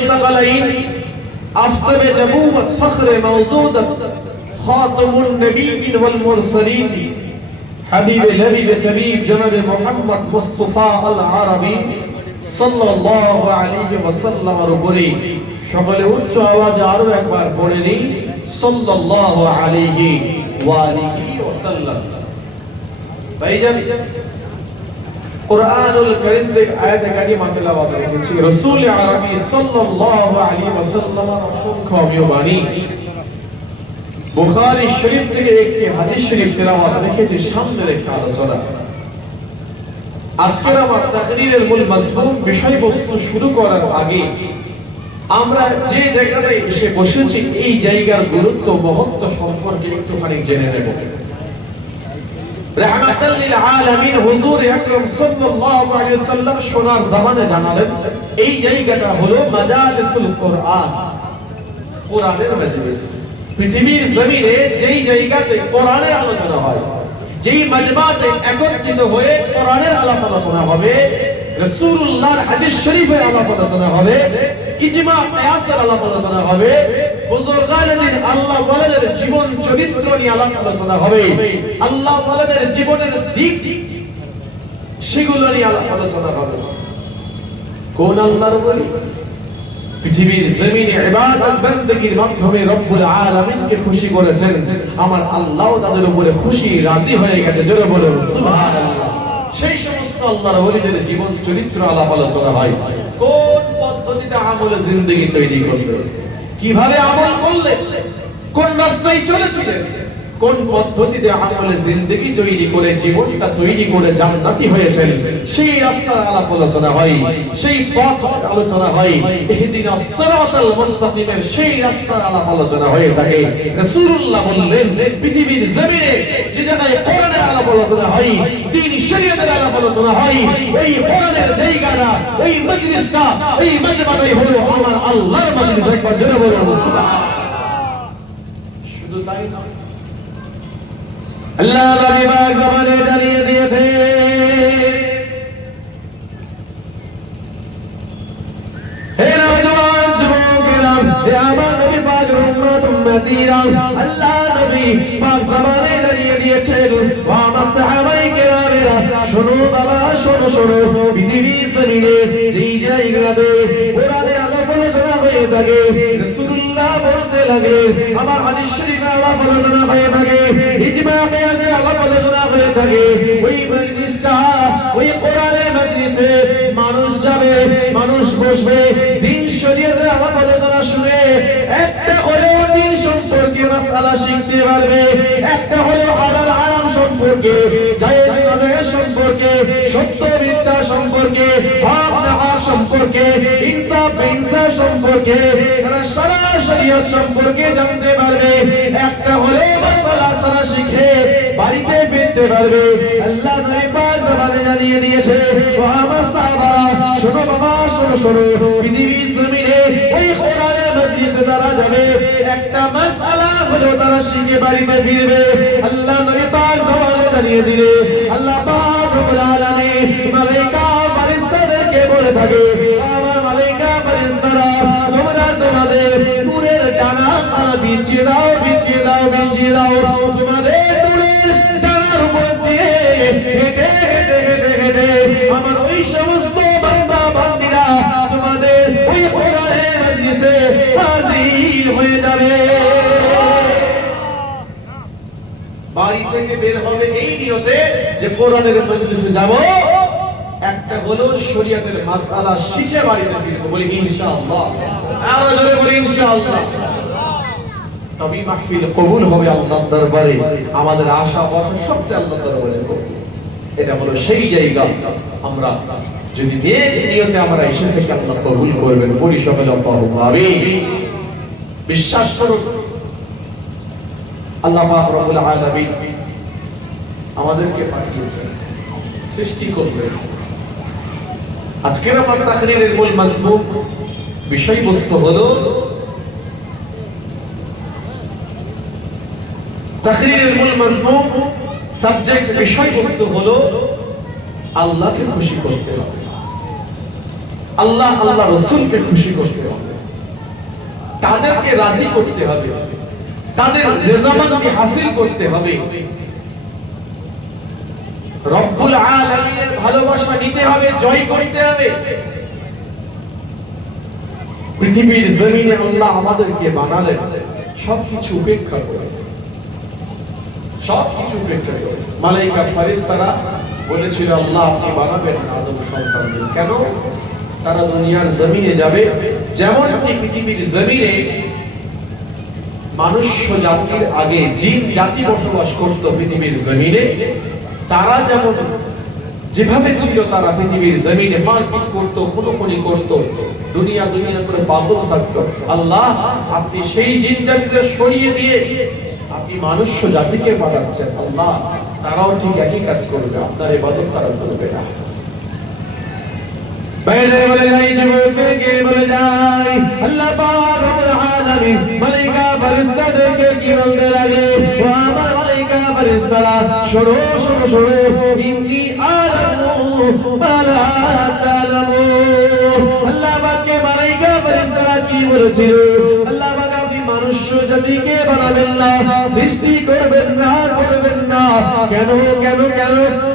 الثقلين أفضل نبوة فخر موجودة خاتم النبيين والمرسلين حبيب نبي طبيب جناب محمد مصطفى العربي সাল্লাল্লাহু আলাইহি ওয়াসাল্লামের উপরে সকলে উচ্চ আওয়াজে আরো একবার পড়ে নিন সাল্লাল্লাহু আলাইহি ওয়া আলিহি ওয়াসাল্লাম। ভাইজান, কুরআনুল কারীম থেকে আয়াত কারিমা তেলাওয়াত করেছি রাসূল আরবি সাল্লাল্লাহু আলাইহি ওয়াসাল্লামের অসংখ্য অভিবাণী। বুখারী শরীফ থেকে একটি হাদিস শরীফ তেলাওয়াত রেখেছি, সামনে রেখে আলোচনা। আজকের আমার তাকরীরের মূল মাযমুন বিষয়বস্তু শুরু করার আগে আমরা যে জায়গায় এসে বসেছি এই জায়গার গুরুত্ব মহত্ব সম্পর্কে একটুখানি জেনে নেব। রাহমাতাল লিল আলামিন হুজুর আকরাম সাল্লাল্লাহু আলাইহি ওয়াসাল্লাম সোনার জামানে জানালেন এই জায়গাটা হলো মাজালিসুল কোরআন, কোরআনের মজলিস। পৃথিবীর জমিনে যেই জায়গাতে কোরআনের আলোচনা হয়, যেই মজমাতে একত্রিত হয়ে কোরআনের আলাপ আলোচনা হবে, রাসূলুল্লাহর হাদিস শরীফের আলাপ আলোচনা হবে, ইজমা কিয়াসের আলাপ আলোচনা হবে, বুজুর্গানে দিন আল্লাহ ওয়ালাদের জীবন চরিত্র নিয়ে আলাপ আলোচনা হবে, আল্লাহ ওয়ালাদের জীবনের দিক সেগুলো নিয়ে আলাপ আলোচনা হবে। কোন আল্লাহর ওলি পৃথিবীর জমিনে ইবাদত বندگির মাধ্যমে রব্বুল আলামিনকে খুশি করেছেন, আমার আল্লাহ তাদের উপরে খুশি রাজি হয়ে গেছে। জোরে বলুন সুবহানাল্লাহ। সেই সমস্ত আল্লাহর ওলিদের জীবন চরিত্র আলাপ আলোচনা হয়। কোন পদ্ধতিতে আমলে জিন্দেগি তৈরি করবে, কিভাবে আমল করলে, কোন রাস্তায় চলেছিলেন, কোন পদ্ধতিতে আমলে জিন্দেগি তৈরি করে জীবনটা তৈরি করে জান্নাতি হয়েছেন, সেই রাস্তার আলাপ আলোচনা হয়, সেই পথ আলোচনা হয়। ইহদিনাস সিরাতাল মুস্তাকিমের সেই রাস্তার আলাপ আলোচনা হয়ে থাকে। রাসূলুল্লাহ বললেন পৃথিবীর জমিনে যে জায়গায় কোরআনের আলাপ আলোচনা হয়, দ্বীন শরীয়তের আলাপ আলোচনা হয়, এই কোরআনের জায়গাটা, এই মজলিসটা, এই মজমাটাই হলো আমার আল্লাহর মজলিস। একবার জোরে বলুন সুবহানাল্লাহ। শুধু তাই নয়, আল্লাহ নবী পাক জবানে জানিয়ে দিয়েছে হে নওজওয়ান যুবকেরা, হে আমার নবী পাক উম্মত উম্মতিরা, আল্লাহ নবী পাক জবানে জানিয়ে দিয়েছেন ওয়া আমার সাহাবায়ে কেরামেরা, শোনো বাবা, শোনো শোনো, পৃথিবীর জমিনে যেই জায়গাতে কোরআনের আলাপ আলোচনা হয়ে থাকে, রাসূলুল্লাহ বলতে লাগে, আমার হাদিস শরীফে আলাপ আলোচনা হয়ে থাকে, ইজমা কিয়াসে আলাপ আলোচনা হয়ে থাকে, ওই মজলিসটা, ওই কোরআনের মজলিসে মানুষ যাবে, মানুষ বসবে, দ্বীন শরীয়তের আলাপ আলোচনা শুনে একটা হলেও দ্বীন সম্পর্কে মাসআলা শিখতে পারবে, একটা হলেও হালাল হারাম সম্পর্কে, জায়েজ নাজায়েজ সম্পর্কে, সত্য মিথ্যা সম্পর্কে, হক না হক সম্পর্কে, ইনসাফ বেইনসাফ সম্পর্কে, তারা সারা শরীয়ত সম্পর্কে জানতে পারবে। একটা হলেও মাসআলা তারা শিখে বাড়িতে ফিরতে পারবে। আল্লাহ নবী পাক জবানে জানিয়ে দিয়েছে ও আমার সাহাবারা, শোনো বাবা, শোনো শোনো, পৃথিবীর জমিনে ওই কোরআনের মজলিসে তারা যাবে, একটা মাসআলা হলেও তারা শিখে বাড়িতে ফিরবে। আল্লাহ নবী পাক জবানে জানিয়ে দিলে আল্লাহ পাক রব্বুল আলামিন মালায়েকা ফেরেশতাদেরকে বলে থাকে, আমার মালায়েকা ফেরেশতারা, তোমরা তোমাদের নূরের ডানা বিছিয়ে দাও, বিছিয়ে দাও, বিছিয়ে দাও, তোমাদের নূরের ডানার উপর দিয়ে হেঁটে হেঁটে হেঁটে হেঁটে আমার ওই সমস্ত বান্দা বান্দীরা তোমাদের ওই কোরআনের মজলিসে হাজির হয়ে যাবে। বাড়ি থেকে বের হবে এই নিয়তে যে কোরআনের মজলিসে যাব, একটা হলো শরীয়তের মাসআলা শিখে বাড়িতে ফিরবো। বলি ইনশাআল্লাহ, আরো জোরে বলি ইনশাআল্লাহ। তবেই মাহফিল কবুল হবে আল্লাহর দরবারে। আমাদের আশা বর্ষা সবচেয়ে আল্লাহর দরবারে কবুল। এটা হলো সেই জায়গা, আমরা যদি নেক নিয়তে আমরা এসে থেকে আল্লাহ কবুল করবেন। বলি সকলে আল্লাহুম্মা আমিন। বিশ্বাস করুন আল্লাহ পাক রব্বুল আলামিন আমাদেরকে পাঠিয়েছেন সৃষ্টি করবেন। আজকের আমার তাকরীরের মূল মাযমুন বিষয়বস্তু হলো, তাকরীরের মূল মাযমুন সাবজেক্ট বিষয়বস্তু হলো আল্লাহকে খুশি করতে হবে। আল্লাহ আল্লাহ রাসূলকে খুশি করতে হবে, তাদেরকে রাজি করতে হবে, তাদের রেজামন্দি হাসিল করতে হবে, রব্বুল আলামিনের ভালোবাসা নিতে হবে, জয় করতে হবে। পৃথিবীর জমিনে আল্লাহ আমাদেরকে বানালেন সবকিছু উপেক্ষা করে, সবকিছু উপেক্ষা করে। মালাইকা ফেরেশতারা বলেছিল আল্লাহ আপনি বানাবেন আদম সন্তানদের, কেন? তারা দুনিয়ার জমিনে যাবে, যেমন পৃথিবীর জমিনে মানুষ জাতির আগে জিন জাতি বসবাস করত পৃথিবীর জমিনে, তারা যেমন যেভাবে ছিল তারা পৃথিবীর জমিনে মারপিট করত, খুনোখুনি করত, দুনিয়া দুনিয়া করে পাগল থাকত। আল্লাহ আপনি সেই জিন জাতিদের সরিয়ে দিয়ে আপনি মানুষ জাতিকে পাঠাচ্ছেন, আল্লাহ তারাও ঠিক একই কাজ করবে, আপনার ইবাদত তারা করবে না। বাইরে বলে যাই যুবকদেরকে বলে যাই আল্লাহ পাক রব্বুল আলামিন মালাইকা ফেরেশতাদেরকে কি বলতে লাগে, ও আমার মালাইকা ফেরেশতারা শোনো শোনো শোনো, ইন্নী আলামু মা লা তা'লামুন। আল্লাহ পাককে মালাইকা ফেরেশতারা কি বলেছিল, আল্লাহ পাক আপনি মানুষ জাতিকে বানাবেন না, সৃষ্টি করবেন না, করবেন না, কেন কেন কেন?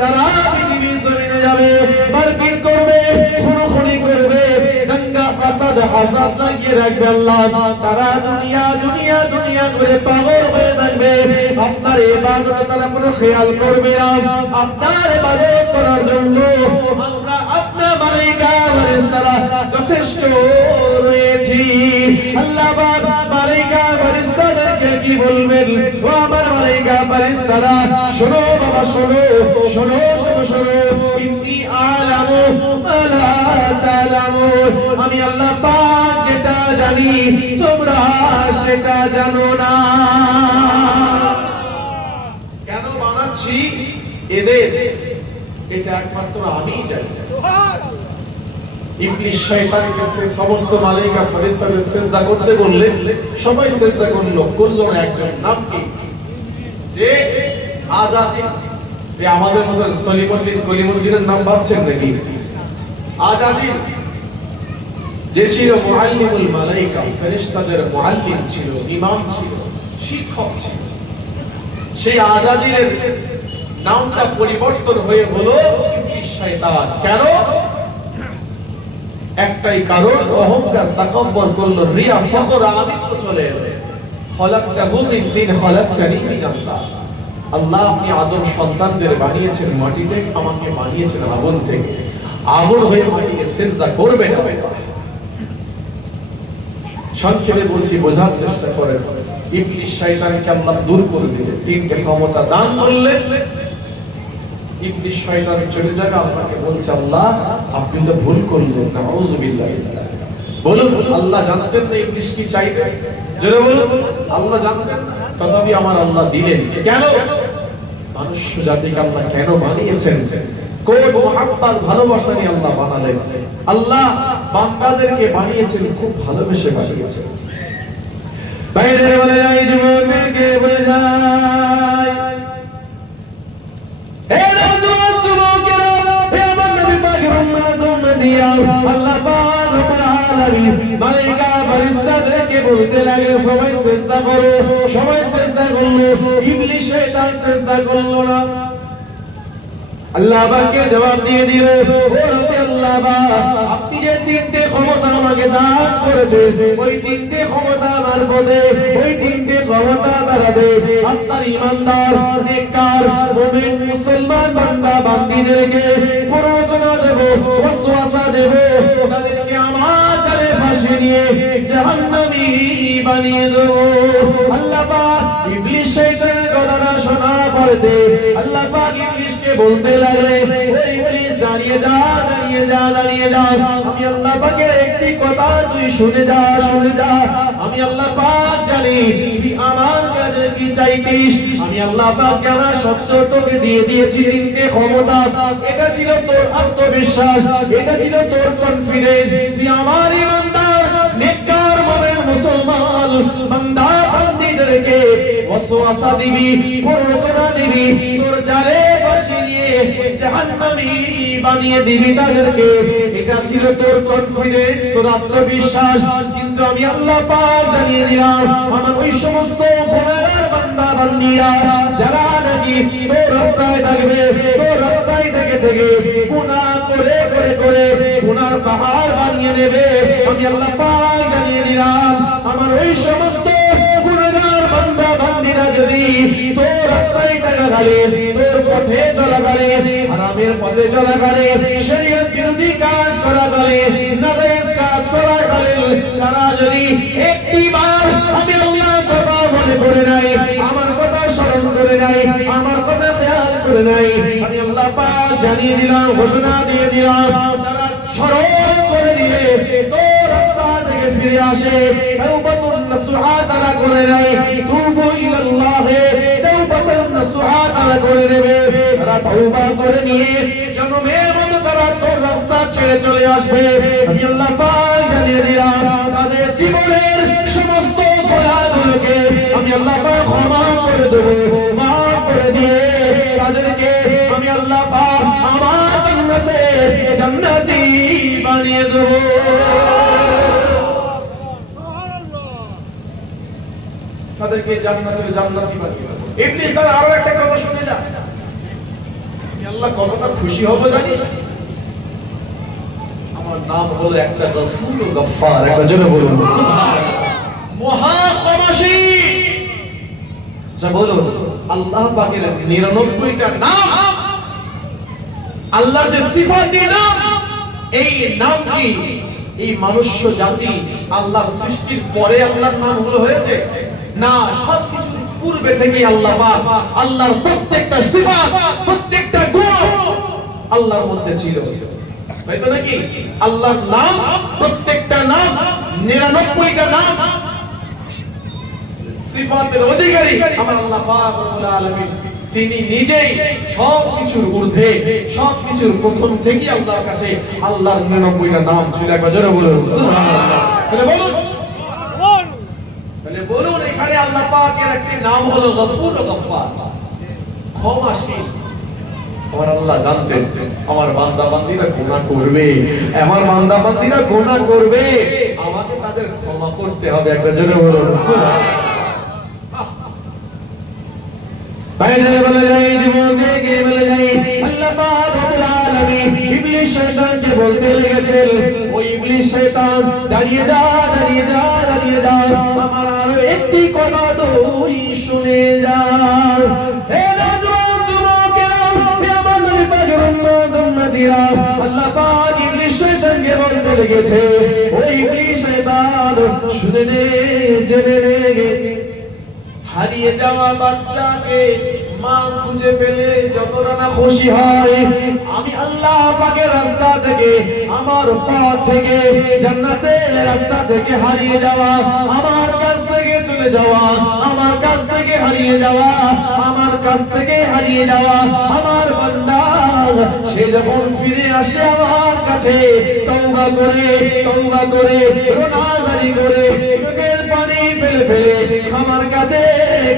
তারা পৃথিবীর জমিনে যাবে, মারপিট করবে, খুনোখুনি করবে, দাঙ্গা ফাসাদ হাসাদ লাগিয়ে রাখবে। আল্লাহ তারা দুনিয়া দুনিয়া দুনিয়া করে পাগল হয়ে থাকবে, আপনার ইবাদত তারা কোনো খেয়াল করবে না। আপনার ইবাদত করার জন্য আমরা আপনার মালাইকা ফেরেশতারা যথেষ্ট রয়েছি। আল্লাহ পাক মালাইকা ফেরেশতাদেরকে কি বলবেন, ও আমার মালাইকা ফেরেশতারা শোনো বাবা শোনো শোনো শোনো শোনো, ইন্নী আলামু মা লা তা'লামুন। আমি আল্লাহ পাক যেটা জানি তোমরা সেটা জানো না। কেন বানাচ্ছি এদের, এটা একমাত্র আমিই জানি। ইবলিস শয়তানকে সমস্ত মালাইকা ফেরেশতাদের সিজদা করতে বললেন, সবাই সিজদা করলো, করলো না একজন, নাম কি? যে আযাদিল। এই আমাদের মতো সলিমুদ্দিন কলিমুদ্দিনের নাম ভাবছেন নাকি? আযাদিল যে ছিল মুআল্লিমুল মালাইকা, ফেরেশতাদের মুআল্লিম ছিল, ইমাম ছিল, শিক্ষক ছিল, সেই আযাদিলের নামটা পরিবর্তন হয়ে হলো ইবলিস শয়তান। কেন? একটাই কারণ, অহংকার তাকাব্বুর করলো, রিয়া ফখর আমিত্ব চলে এলো। খলাকতাহু মিন তিন খলাকতানি মিন নার। আল্লাহ আপনি আদম সন্তানদের বানিয়েছেন মাটি থেকে, আমাকে বানিয়েছেন আগুন থেকে, আগুন হয়ে মাটিকে সিজদা করবে না। সংক্ষেপে বলছি, বোঝার চেষ্টা করেন। ইবলিস শয়তানকে আল্লাহ দূর করে দিলেন, তিনটে ক্ষমতা দান করলেন। ইবলিস শয়তান চলে যাবে, আল্লাহকে বলছে আল্লাহ আপনি তো ভুল করলেন, নাউযুবিল্লাহ। বলুন আল্লাহ জানতেন না ইবলিস কি চাইবে? জোরে বলুন আল্লাহ জানতেন না, তথাপি আমার আল্লাহ দিলেন। কেন? মানুষ জাতিকে আল্লাহ কেন বানিয়েছেন? কোন মুহাব্বত ভালোবাসা নিয়ে আল্লাহ বানালেন? আল্লাহ বান্দাদেরকে বানিয়েছেন খুব ভালোবেসে বানিয়েছেন। বাইরে বলে যাই যুবকদেরকে বলে যাই, হে নওজোয়ান যুবকেরা, হে আমার নবী পাকের উম্মত উম্মতিরা, আল্লাহ পাক রব্বুল আলামিন মালাইকা ফেরেশতাদেরকে বলতে লাগে সবাই সিজদা করো, সবাই সিজদা করলো, ইবলিস শয়তান সিজদা করলো না। আল্লাহ পাককে জবাব দিয়ে দিল, ও রব্বি আল্লাহ পাক, আপনি যে তিনটে ক্ষমতা আমাকে দান করেছেন, ওই তিনটে ক্ষমতা আমার পদে, ওই তিনটে ক্ষমতা দ্বারাতে আপনার ঈমানদার নেককার মুমিন মুসলমান বান্দা বান্দীদেরকে প্ররোচনা দেব, ওয়াসওয়াসা দেব, তাদেরকে আমার জালে ফাঁসি নিয়ে জাহান্নামী বানিয়ে দেব। আল্লাহ পাক ইবলিস শয়তানের কথাটা শোনার পরেতে আল্লাহ পাক ইবলিসকে বলতে লাগলে, ওই ইবলিস দাঁড়িয়ে যা দাঁড়িয়ে যা দাঁড়িয়ে যা, আমি আল্লাহ পাকের একটি কথা তুই শুনে যা শুনে যা। আমি আল্লাহ পাক জানি তুই আমার কাছে কি চাইতিস, আমি আল্লাহ পাক আমার সত্য তোকে দিয়ে দিয়েছি তিনটে ক্ষমতা। এটা ছিল তোর আত্মবিশ্বাস, এটা ছিল তোর কনফিডেন্স, তুই আমার ঈমানদার নেককার মুমিন মুসলমান বান্দা বান্দীদেরকে ওয়াসওয়াসা দিবি, প্ররোচনা দিবি, তোর জালে ফাঁসি নিয়ে জাহান্নামী বানিয়ে দিবি তাদেরকে। এটা ছিল তোর কনফিডেন্স, তোর আত্মবিশ্বাস। কিন্তু আমি আল্লাহ পাক জানিয়ে দিলাম, আমার ওই সমস্ত গুনাহগার বান্দা বান্দিরা যারা নাকি তোর রাস্তায় থাকবে, তোর রাস্তায় থেকে থেকে গুনাহ করে করে করে গুনার পাহাড় বানিয়ে নেবে, আমি আল্লাহ পাক জানিয়ে দিলাম, আমার ওই সমস্ত গুনাহগার বান্দা বান্দিরা যদি তোর রাস্তায় থাকাকালে, তোর পথে চলাকালে, হারামের পথে চলাকালে, শরীয়ত বিরোধী কাজ করাকালে, নাজায়েজ কাজ করাকালে, তারা যদি একটিবার আমি আল্লাহর কথা মনে করে নাই, আমার কথা স্মরণ করে নাই, আমার কথা খেয়াল করে নাই, আমি আল্লাহ পাক জানিয়ে দিলাম, ঘোষণা দিয়ে দিলাম, তারা স্মরণ করে দিলে তোর রাস্তা থেকে ফিরে আসে, তাওবাতুন নাসুহা তারা করে নাই, তুবু ইলাল্লাহ, তাওবাতুন নাসুহা তারা করে নেবে, তারা তওবা করে নিয়ে জন্মের মতো তারা তোর রাস্তা ছেড়ে চলে আসবে। আমি আল্লাহ পাক জানিয়ে দিলাম, তাদের জীবনের সমস্ত গুনাহগুলোকে আমি আল্লাহ পাক ক্ষমা করে দেব, মাফ করে দিয়ে তাদেরকে আমি আল্লাহ পাক আমার জান্নাতে জান্নাতি বানিয়ে দেব। তাদেরকে জান্নাতের জান্নাতি বানিয়ে দেব। এমনি তার আরো একটা কথা শুনে যা, আল্লাহ কতটা খুশি হবে জানিস? আমার নাম হলো একটা গফুর গফফার, একবার জোরে বলুন মহা ক্ষমাশীল। আচ্ছা বলুন, আল্লাহ পাকের 99টা নাম, আল্লাহর যে সিফাতি নাম, এই নাম কি এই মনুষ্য জাতি আল্লাহর সৃষ্টির পরে আল্লাহর নাম হলো হয়েছে? না, সবকিছু পূর্বে থেকে আল্লাহ পাক আল্লাহর প্রত্যেকটা সিফাত, প্রত্যেকটা গুণ আল্লাহর মধ্যে ছিল, তাই তো নাকি? আল্লাহর নাম, প্রত্যেকটা নাম, 99টা নাম, সিফাতের অধিকারী আমার আল্লাহ পাক রব্বুল আলামিন। তিনি নিজেই সবকিছুর ঊর্ধ্বে, সবকিছুর প্রথম থেকে আল্লাহর কাছে আল্লাহর 99টা নাম ছিল। একবার জোরে বলুন সুবহানাল্লাহ। তাহলে বলুন, তাহলে বলুন, এখানে আল্লাহ পাকের একটি নাম হলো গফুর ও গফফার, ক্ষমাশীল। আমার আল্লাহ জানতেন আমার বান্দা বান্দীরা গুনাহ করবে, আমার বান্দা বান্দীরা গুনাহ করবে, আমাকে তাদের ক্ষমা করতে হবে। একবার জোরে বলুন সুবহানাল্লাহ। বাইরে বলে যাই, জীবনে গিয়ে বলে যাই, আল্লাহ পাক রব্বুল আলামিন ইবলিস শয়তানকে বলতে লেগেছিল, ওই ইবলিস শয়তান দাঁড়িয়ে যা, দাঁড়িয়ে যা, দাঁড়িয়ে যা, আমার আরো একটি কথা তুই শুনে যা। হে নওজোয়ান যুবকেরা, হে আমার নবী পাকের উম্মত উম্মতিরা, আল্লাহ পাক ইবলিস শয়তানকে বলতে লেগেছে, ওই ইবলিস শয়তান শুনে নে, জেনে নে, হারিয়ে যাওয়া বাচ্চাকে মা খুঁজে পেলে যতটা না খুশি হয়, আমি আল্লাহ পাকের রাস্তা থেকে, আমার পথ থেকে, জান্নাতের রাস্তা থেকে হারিয়ে যাওয়া, আমার কাছ থেকে চলে যাওয়া, আমার কাছ থেকে হারিয়ে যাওয়া, আমার কাছ থেকে হারিয়ে যাওয়া আমার বান্দা, সে যখন ফিরে আসে আমার কাছে তওবা করে, তওবা করে, রোনাজারি করে, চোখের পানি ফেলে ফেলে আমার কাছে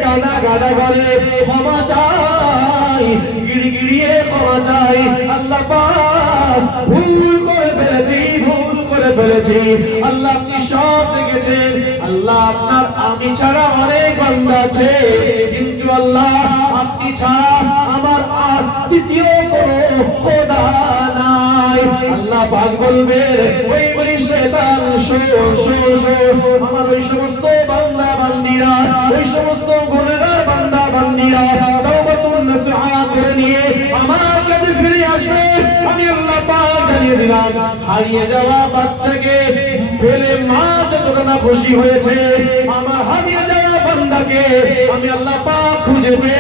কাঁদা কাঁদা করে ক্ষমা চাই, গিড়গিড়িয়ে ক্ষমা চাই, আল্লাহ পাক ভুল করে ফেলেছি, ভুল করে ফেলেছি, আল্লাহ আপনি সব দেখেছেন, আল্লাহ আপনার আমি ছাড়া অনেক বান্দা আছে, কিন্তু আল্লাহ আপনি ছাড়া আমার আর দ্বিতীয় কোনো খোদা নাই। আল্লাহ পাক বলবে, ওই বলি শয়তান শোন শোন শোন, আমার ওই সমস্ত বান্দা বান্দীরা, ওই সমস্ত গুনাহগার বান্দা বান্দীরা তাওবাতুন নাসুহা করে নিয়ে আমার কাছে ফিরে আসবে, আমি আল্লাহ পাক জানিয়ে দিলাম, হারিয়ে যাওয়া বাচ্চাকে ফেলে মা যতটা না খুশি হয়েছে, আমার হারিয়ে যাওয়া বান্দাকে আমি আল্লাহ পাক খুঁজে পেয়ে